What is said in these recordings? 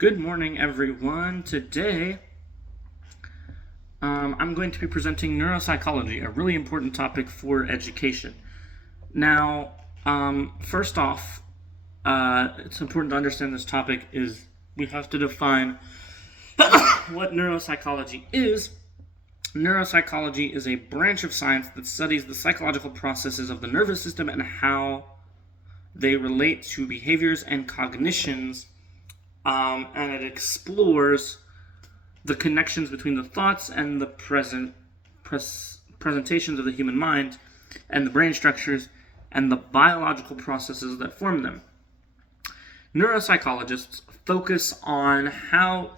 Good morning, everyone. Today, I'm going to be presenting neuropsychology, a really important topic for education. Now, first off, it's important to understand this topic is we have to define what neuropsychology is. Neuropsychology is a branch of science that studies the psychological processes of the nervous system and how they relate to behaviors and cognitions. And it explores the connections between the thoughts and the presentations of the human mind and the brain structures and the biological processes that form them. Neuropsychologists focus on how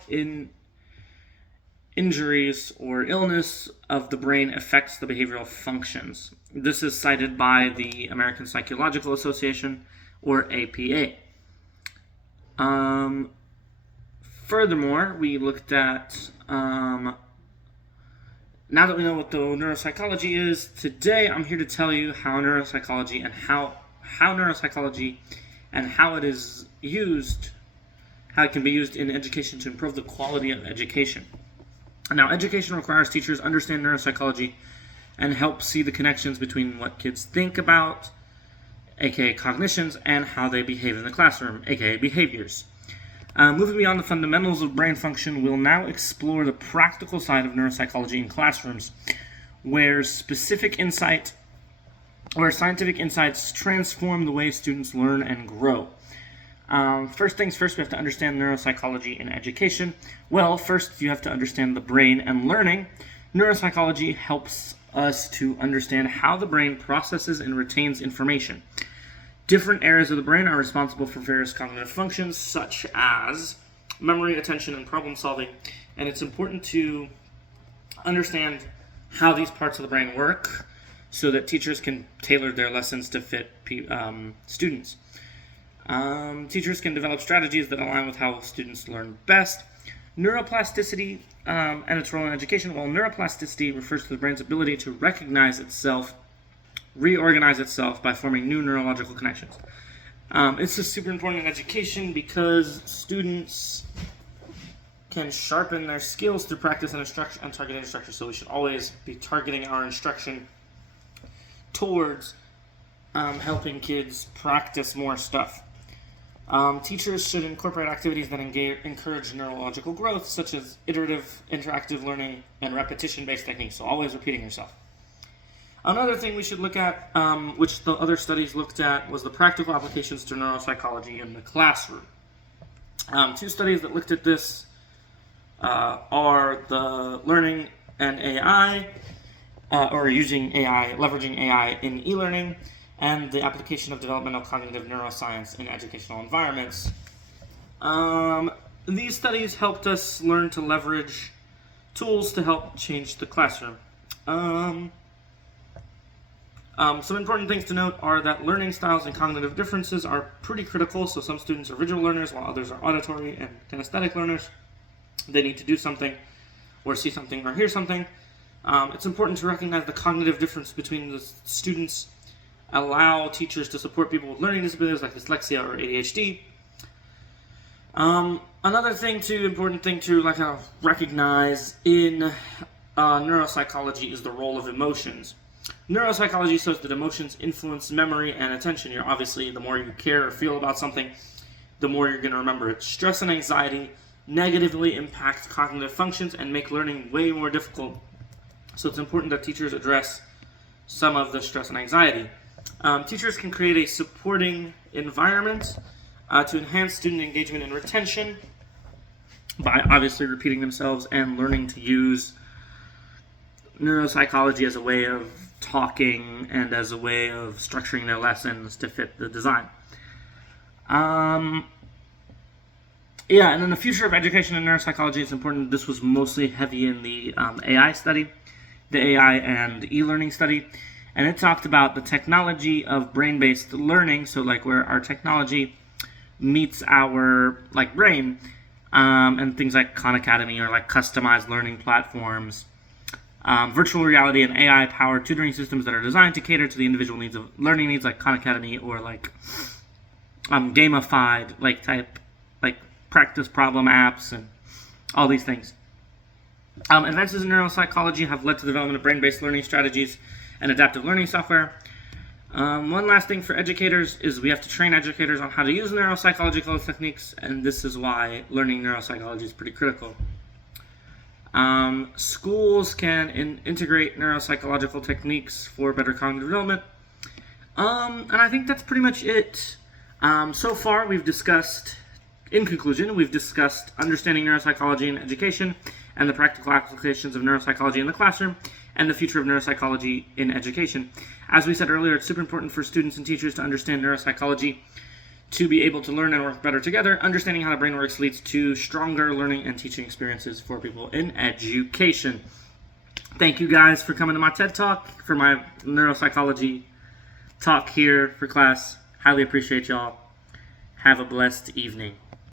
injuries or illness of the brain affects the behavioral functions. This is cited by the American Psychological Association, or APA. Furthermore, we looked at, now that we know what the neuropsychology is, today I'm here to tell you how neuropsychology and how it is used, how it can be used in education to improve the quality of education. Now, education requires teachers understand neuropsychology and help see the connections between what kids think about, aka cognitions, and how they behave in the classroom, aka behaviors. Moving beyond the fundamentals of brain function, we'll now explore the practical side of neuropsychology in classrooms, where scientific insights transform the way students learn and grow. First things first, we have to understand neuropsychology in education. Well, first you have to understand the brain and learning. Neuropsychology helps us to understand how the brain processes and retains information. Different areas of the brain are responsible for various cognitive functions, such as memory, attention, and problem solving. And it's important to understand how these parts of the brain work so that teachers can tailor their lessons to fit students. Teachers can develop strategies that align with how students learn best. Neuroplasticity and its role in education. Well, neuroplasticity refers to the brain's ability to reorganize itself by forming new neurological connections. This is super important in education because students can sharpen their skills through practice and targeted instruction. So we should always be targeting our instruction towards helping kids practice more stuff. Teachers should incorporate activities that encourage neurological growth, such as iterative, interactive learning, and repetition-based techniques. So always repeating yourself. Another thing we should look at, which the other studies looked at, was the practical applications to neuropsychology in the classroom. Two studies that looked at this are the learning and AI, or using AI, leveraging AI in e-learning, and the application of developmental cognitive neuroscience in educational environments. These studies helped us learn to leverage tools to help change the classroom. Some important things to note are that learning styles and cognitive differences are pretty critical. So some students are visual learners while others are auditory and kinesthetic learners. They need to do something or see something or hear something. It's important to recognize the cognitive difference between the students. Allow teachers to support people with learning disabilities like dyslexia or ADHD. Another important thing to recognize in neuropsychology is the role of emotions. Neuropsychology shows that emotions influence memory and attention. Obviously, the more you care or feel about something, the more you're going to remember it. Stress and anxiety negatively impact cognitive functions and make learning way more difficult. So it's important that teachers address some of the stress and anxiety. Teachers can create a supporting environment to enhance student engagement and retention by obviously repeating themselves and learning to use neuropsychology as a way of talking and as a way of structuring their lessons to fit the design. And then the future of education in neuropsychology is important. This was mostly heavy in the AI study, the AI and e-learning study, and it talked about the technology of brain-based learning, so where our technology meets our brain, and things like Khan Academy or customized learning platforms. Virtual reality and AI-powered tutoring systems that are designed to cater to the individual needs of learning needs, like Khan Academy, or gamified type practice problem apps and all these things. Advances in neuropsychology have led to the development of brain-based learning strategies and adaptive learning software. One last thing for educators is we have to train educators on how to use neuropsychological techniques, and this is why learning neuropsychology is pretty critical. Schools can integrate neuropsychological techniques for better cognitive development. And I think that's pretty much it. So far, in conclusion, we've discussed understanding neuropsychology in education and the practical applications of neuropsychology in the classroom and the future of neuropsychology in education. As we said earlier, it's super important for students and teachers to understand neuropsychology to be able to learn and work better together. Understanding how the brain works leads to stronger learning and teaching experiences for people in education. Thank you guys for coming to my TED Talk, for my neuropsychology talk here for class. Highly appreciate y'all. Have a blessed evening.